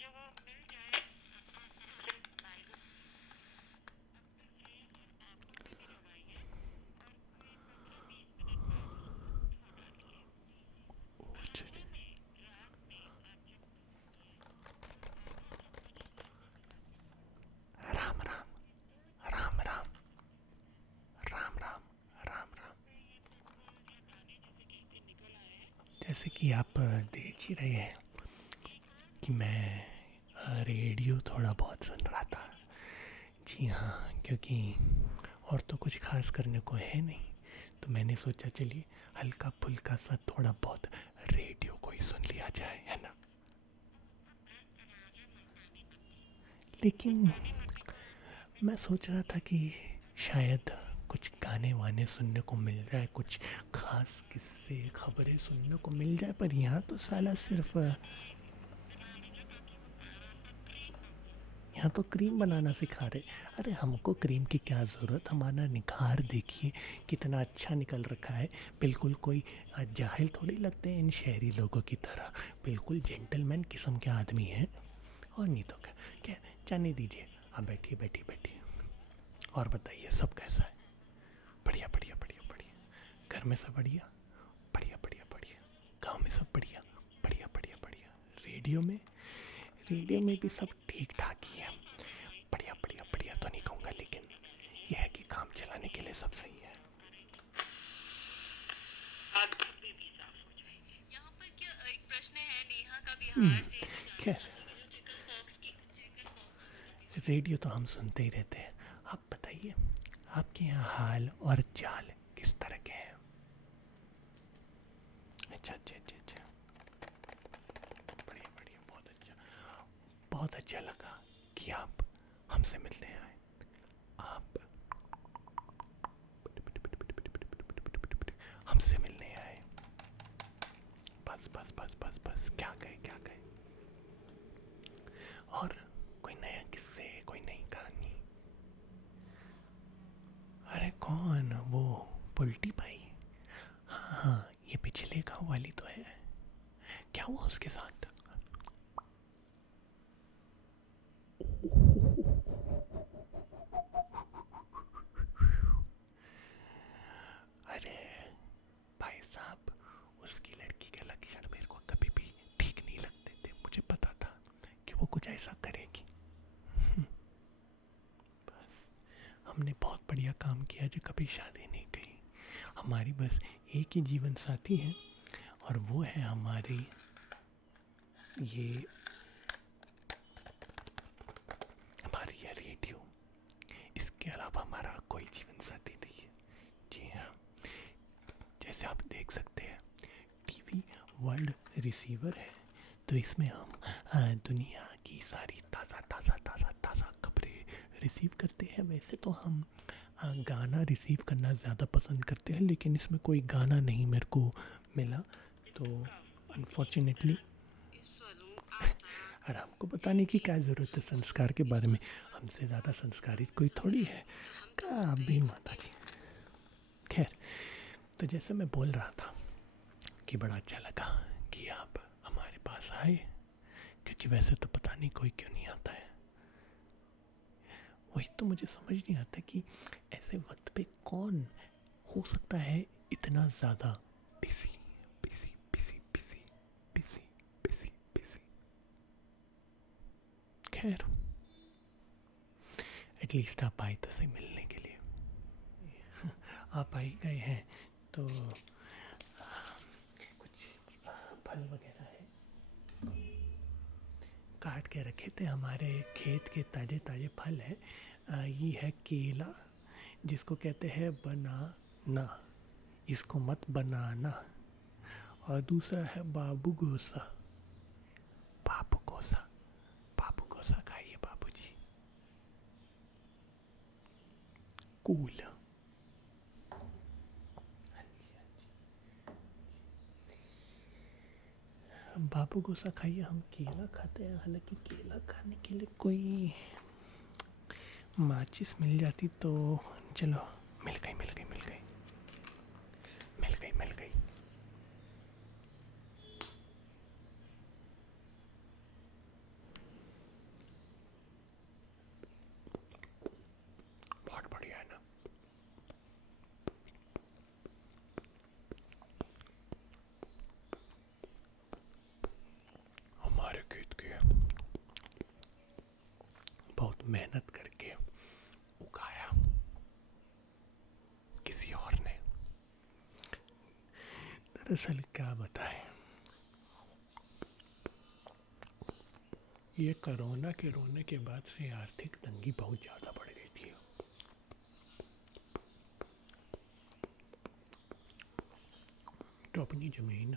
राम राम राम राम राम राम राम राम। जैसे कि आप देख ही रहे हैं कि मैं रेडियो थोड़ा बहुत सुन रहा था। जी हाँ, क्योंकि और तो कुछ खास करने को है नहीं, तो मैंने सोचा चलिए हल्का फुल्का सा थोड़ा बहुत रेडियो को ही सुन लिया जाए, है ना। लेकिन मैं सोच रहा था कि शायद कुछ गाने वाने सुनने को मिल जाए, कुछ खास किस्से खबरें सुनने को मिल जाए, पर यहाँ तो साला सिर्फ यहाँ तो क्रीम बनाना सिखा रहे। अरे हमको क्रीम की क्या ज़रूरत, हमारा निखार देखिए कितना अच्छा निकल रखा है। बिल्कुल कोई जाहिल थोड़ी लगते हैं इन शहरी लोगों की तरह, बिल्कुल जेंटलमैन किस्म के आदमी हैं। और नहीं तो क्या, क्या जाने दीजिए। हाँ बैठिए बैठिए बैठिए, और बताइए सब कैसा है। बढ़िया बढ़िया बढ़िया बढ़िया। घर में सब बढ़िया बढ़िया बढ़िया बढ़िया। गाँव में सब बढ़िया बढ़िया बढ़िया बढ़िया। रेडियो में भी सब ठीक ठाक ही है। बढ़िया बढ़िया बढ़िया तो नहीं कहूँगा, लेकिन यह है कि काम चलाने के लिए सब सही है। खैर, रेडियो तो हम सुनते ही रहते हैं। आप बताइए आपके यहाँ हाल और चाल किस तरह के हैं। अच्छा अच्छा अच्छा अच्छा, बढ़िया बढ़िया, बहुत अच्छा। बहुत अच्छा लगा कि आप हमसे मिलने आए। आप हमसे मिलने आए। बस बस बस बस बस, क्या कहे क्या कहे। और कोई नया किस्से, कोई नई कहानी। अरे कौन वो पुल्टी पाई? हाँ हाँ, ये पिछले गाँव वाली तो है। क्या हुआ उसके साथ? अरे भाई साहब, उसकी लड़की के लक्षण मेरे को कभी भी ठीक नहीं लगते थे। मुझे पता था कि वो कुछ ऐसा करेगी। बस हमने बहुत बढ़िया काम किया जो कभी शादी नहीं की। हमारी बस एक ही जीवन साथी है, और वो है हमारी ये हमारी ये रेडियो। इसके अलावा हमारा कोई जीवन साथी नहीं है। जी हाँ, जैसे आप देख सकते हैं टीवी वर्ल्ड रिसीवर है, तो इसमें हम दुनिया की सारी ताज़ा ताज़ा ताज़ा ताज़ा खबरें रिसीव करते हैं। वैसे तो हम गाना रिसीव करना ज़्यादा पसंद करते हैं, लेकिन इसमें कोई गाना नहीं मेरे को मिला, तो अनफॉर्चुनेटली। और हमको बताने की क्या ज़रूरत है संस्कार के बारे में, हमसे ज़्यादा संस्कारित कोई थोड़ी है। का भी माता जी। खैर, तो जैसे मैं बोल रहा था कि बड़ा अच्छा लगा कि आप हमारे पास आए, क्योंकि वैसे तो पता नहीं कोई क्यों नहीं आता है। वही तो मुझे समझ नहीं आता कि ऐसे वक्त पे कौन हो सकता है इतना ज़्यादा busy busy busy busy busy busy busy. खैर, एटलीस्ट आप आए तो सही मिलने के लिए। आप आ ही गए हैं तो कुछ फल वगैरह है काट के रखे थे। हमारे खेत के ताज़े ताज़े फल है। ये है केला, जिसको कहते हैं बनाना, इसको मत बनाना। और दूसरा है बाबू गोसा। बाबू गोसा, बाबू गोसा खाइए बाबूजी। कूल। बाबू गोसा खाइए, हम केला खाते हैं। हालांकि केला खाने के लिए कोई माचिस मिल जाती तो चलो। मिल गई मिल गई मिल गई मिल गई मिल गई। मेहनत करके उगाया किसी और ने। दरअसल क्या बताएं, ये कोरोना के रोने के बाद से आर्थिक तंगी बहुत ज़्यादा बढ़ गई थी। तो अपनी ज़मीन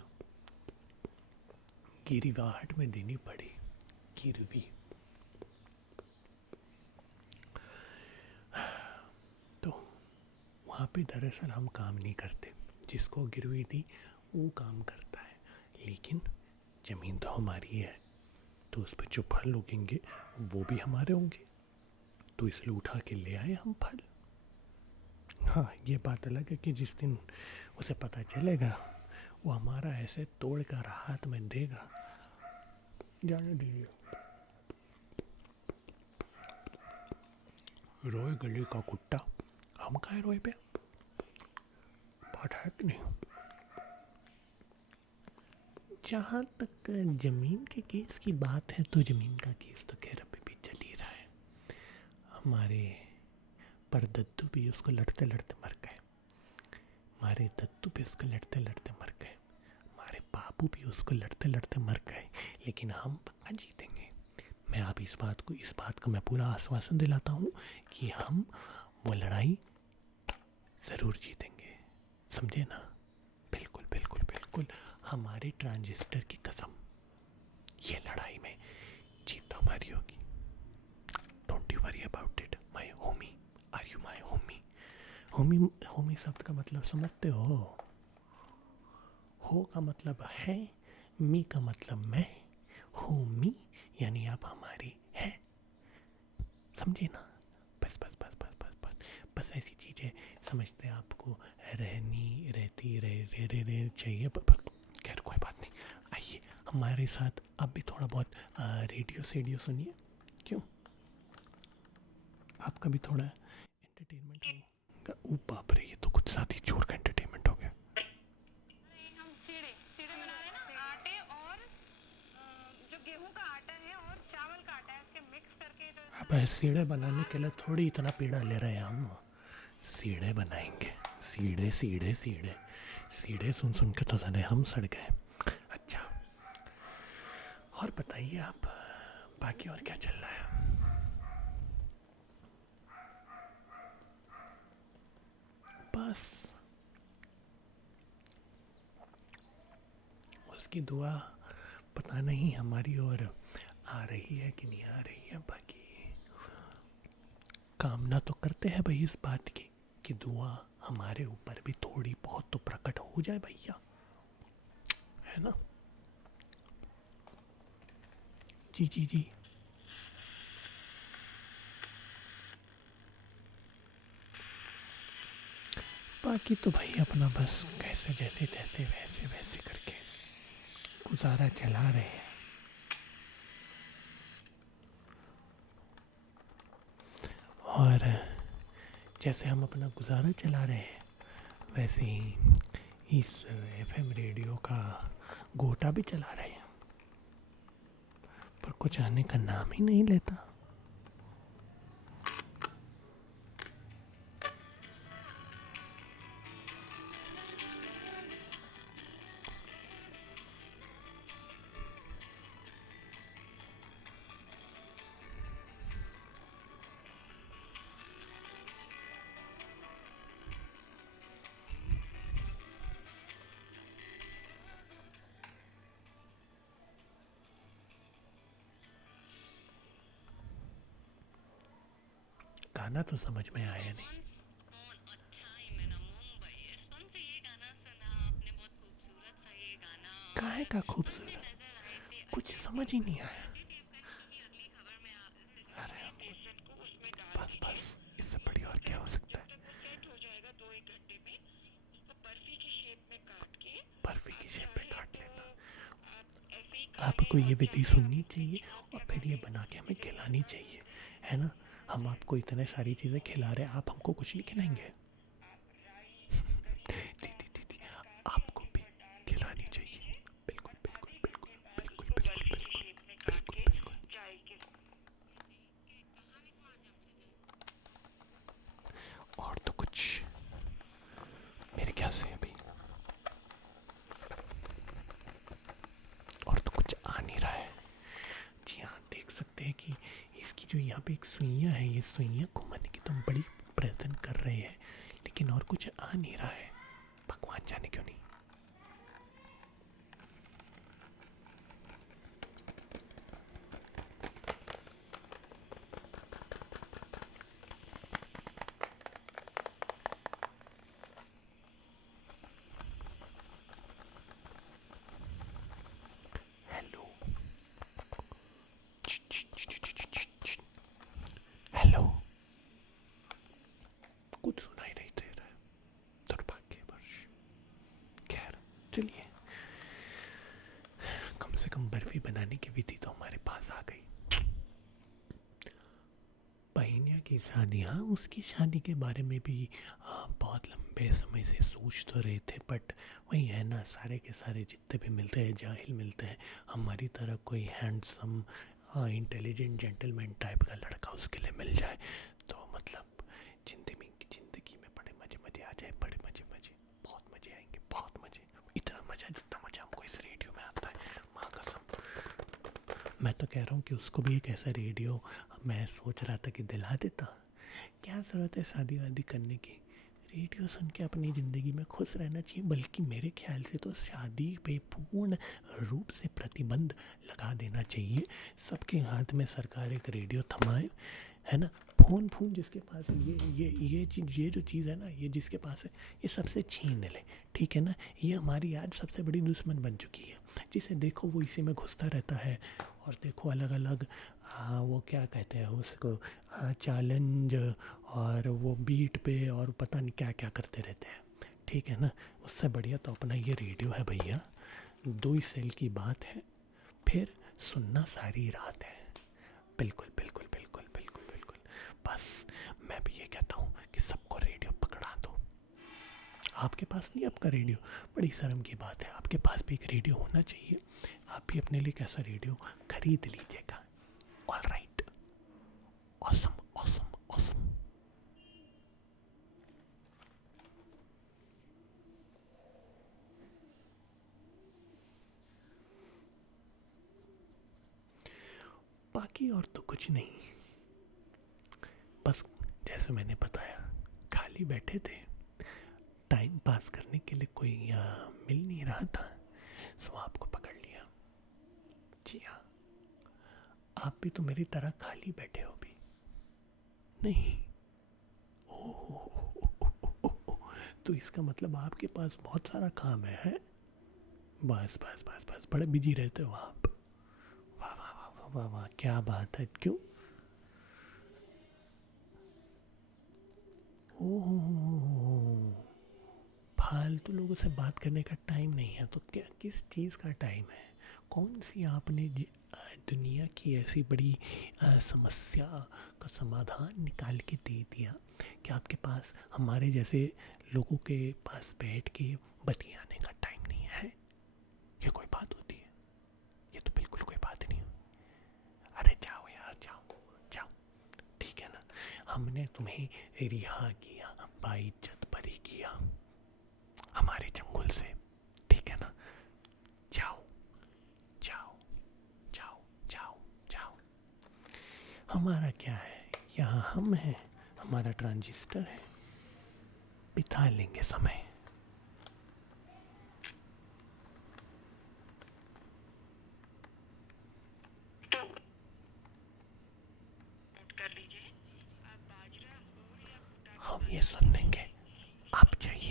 गिरवाहट में देनी पड़ी, गिरवी। तो वहाँ पे दरअसल हम काम नहीं करते, जिसको गिरवी दी वो काम करता है, लेकिन ज़मीन तो हमारी है, तो उस पर जो फल उगेंगे वो भी हमारे होंगे, तो इसलिए उठा के ले आए हम फल। हाँ, ये बात अलग है कि जिस दिन उसे पता चलेगा वो हमारा ऐसे तोड़ कर हाथ में देगा, जाने दीजिए। रोए गली का कुत्ता, हम काहे रोए पे, बात है कि नहीं। जहाँ तक ज़मीन के केस की बात है तो ज़मीन का केस तो खैर अभी भी चल ही रहा है। हमारे परदद्दू भी उसको लड़ते लड़ते मर गए, हमारे दद्दू भी उसको लड़ते लड़ते मर गए, हमारे बाबू भी उसको लड़ते लड़ते मर गए, लेकिन हम पक्का जीतेंगे। मैं आप इस बात का मैं पूरा आश्वासन दिलाता हूँ कि हम वो लड़ाई ज़रूर जीतेंगे, समझे ना। बिल्कुल बिल्कुल बिल्कुल, हमारे ट्रांजिस्टर की कसम, ये लड़ाई में जीत तो हमारी होगी। Don't you worry about it my homie, are you my homie. Homie, homie शब्द का मतलब समझते हो का मतलब है, मी का मतलब मैं, होमी यानी आप हमारे हैं, समझे ना। बस बस बस बस बस बस बस ऐसी चीज़ें समझते हैं आपको रहनी रहती रह चाहिए। खैर कोई बात नहीं, आइए हमारे साथ आप भी थोड़ा बहुत रेडियो सुनिए, क्यों, आपका भी थोड़ा एंटरटेनमेंट होगा। ओ बाप रे, ये तो कुछ साथ ही जोड़ का एंटरटेनमेंट हो गया। हम सीढ़े बना रहे हैं ना, आटे और जो गेहूं का आटा है और चावल का आटा है, इसके मिक्स करके जो अब सीढ़े बनाने के लिए थोड़ी इतना पीड़ा ले रहे हैं हम, सीढ़े बनाएंगे, सीढ़े सीढ़े सीढ़े सीढ़े सुन सुन के तो जाने हम सड़ गए। अच्छा, और बताइए आप, बाकी और क्या चल रहा है। बस उसकी दुआ पता नहीं हमारी ओर आ रही है कि नहीं आ रही है। बाकी कामना तो करते हैं भाई इस बात की कि दुआ हमारे ऊपर भी थोड़ी बहुत तो प्रकट हो जाए भैया, है ना। जी जी जी, बाकी तो भाई अपना बस कैसे जैसे तैसे वैसे वैसे करके गुजारा चला रहे हैं। और जैसे हम अपना गुजारा चला रहे हैं वैसे ही इस एफएम रेडियो का गोटा भी चला रहे हैं, पर कुछ आने का नाम ही नहीं लेता। गाना तो समझ में आया नहीं। काहे का खूबसूरत, कुछ समझ ही नहीं आया। अरे बस बस, इससे बड़ी और क्या हो सकता है। बर्फी की शेप में काट लेना। आपको ये विधि सुननी चाहिए और फिर ये बना के हमें खिलानी चाहिए, है ना। हम आपको इतने सारी चीज़ें खिला रहे हैं, आप हमको कुछ नहीं खिलाएंगे। दी, आपको भी खिलानी चाहिए, बिल्कुल बिल्कुल बिल्कुल बिल्कुल बिल्कुल बिल्कुल बिल्कुल बिल्कुल। जो यहाँ पे एक सुइयाँ है, ये सुइयाँ घुमाने की तो हम बड़ी प्रयत्न कर रहे हैं, लेकिन और कुछ आ नहीं रहा है। भगवान जाने क्यों नहीं। हेलो हेलो, कुछ सुनाई नहीं दे रहा है, दुर्भाग्यवश। खैर चलिए, कम से कम बर्फी बनाने की विधि तो हमारे पास आ गई। बहनिया की शादी, हाँ उसकी शादी के बारे में भी बहुत लंबे समय से सोच तो रहे थे, बट वही है ना, सारे के सारे जितने भी मिलते हैं जाहिल मिलते हैं। हमारी तरह कोई हैंडसम इंटेलिजेंट जेंटलमैन टाइप का लड़का उसके लिए मिल जाए तो मतलब जिंदगी में बड़े मजे मजे आ जाए, बड़े मजे मजे, बहुत मजे आएंगे, बहुत मजे। इतना मजा जितना मजा हमको इस रेडियो में आता है, माँ कसम। मैं तो कह रहा हूँ कि उसको भी एक ऐसा रेडियो मैं सोच रहा था कि दिला देता। क्या ज़रूरत है शादी वादी करने की, रेडियो सुन के अपनी ज़िंदगी में खुश रहना चाहिए। बल्कि मेरे ख्याल से तो शादी पे पूर्ण रूप से प्रतिबंध लगा देना चाहिए। सबके हाथ में सरकार एक रेडियो थमाए, है ना। फ़ोन जिसके पास है, ये चीज़, ये जो चीज़ है ना, ये जिसके पास है ये सबसे छीन ले, ठीक है ना। ये हमारी आज सबसे बड़ी दुश्मन बन चुकी है। जिसे देखो वो इसी में घुसता रहता है। और देखो अलग अलग वो क्या कहते हैं उसको, चैलेंज और वो बीट पे और पता नहीं क्या क्या करते रहते हैं, ठीक है ना। उससे बढ़िया तो अपना ये रेडियो है भैया, 2 सेल की बात है, फिर सुनना सारी रात है। बिल्कुल बिल्कुल बिल्कुल बिल्कुल बिल्कुल। बस मैं भी ये कहता हूँ कि सबको रेडियो पकड़ा दो। आपके पास नहीं आपका रेडियो, बड़ी शर्म की बात है, आपके पास भी एक रेडियो होना चाहिए। आप भी अपने लिए कैसा रेडियो खरीद लीजिएगा। All right, awesome awesome awesome. बाकी और तो कुछ नहीं, बस जैसे मैंने बताया, खाली बैठे थे, टाइम पास करने के लिए कोई मिल नहीं रहा था, सो आपको पकड़ लिया। जी हाँ, आप भी तो मेरी तरह खाली बैठे हो भी नहीं? ओह, तो इसका मतलब आपके पास बहुत सारा काम है? बस बस बस बस, बड़े बिजी रहते हो आप। वाह वाह वाह वाह वाह वाह, क्या बात है। क्यों? ओह, फालतू लोगों से बात करने का टाइम नहीं है तो क्या, किस चीज़ का टाइम है? कौन सी आपने दुनिया की ऐसी बड़ी समस्या का समाधान निकाल के दे दिया कि आपके पास हमारे जैसे लोगों के पास बैठ के बतियाने का टाइम नहीं है? ये कोई बात होती है? ये तो बिल्कुल कोई बात नहीं। अरे जाओ यार, जाओ जाओ, ठीक है ना। हमने तुम्हें रिहा किया, बाइज्जत बरी किया हमारे चंगुल से, ठीक है ना। जाओ जाओ जाओ जाओ जाओ। हमारा क्या है, यहाँ हम हैं, हमारा ट्रांजिस्टर है, बिता लेंगे समय। हम ये सुन लेंगे, आप चाहिए